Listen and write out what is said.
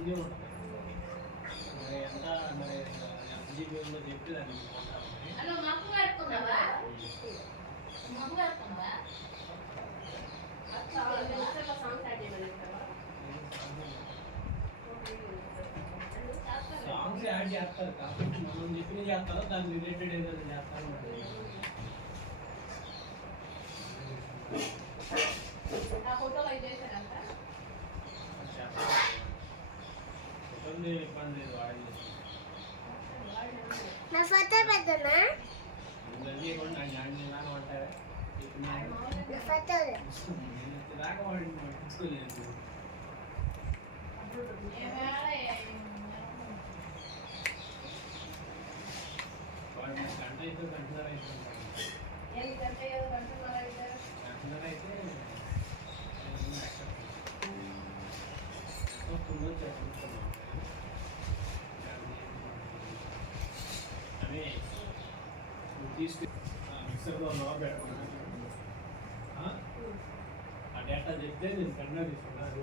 అన్నీ ఉంటాయి. మరి ఎంత మరి ఎంత జీబీ ఉందో చెప్తే దాన్ని సాంగ్స్ యాడ్ చేస్తారు కాబట్టి మనం చెప్పిన చేస్తారో దాని రిలేటెడ్ ఏదైనా చేస్తారు. ఫోటోలు ఇబ్బంది లేదు వాడేది. నా ఫోటో పెట్టనా? దాకా వాడిని పట్టించుకోలేదు. వాడు గంట అయితే గంటన్నర అయితే అని తీసుకు మిక్సర్లో పెట్టుకున్నాను. ఆ డేటా చెప్తే నేను కన్నా తీసుకున్నాను.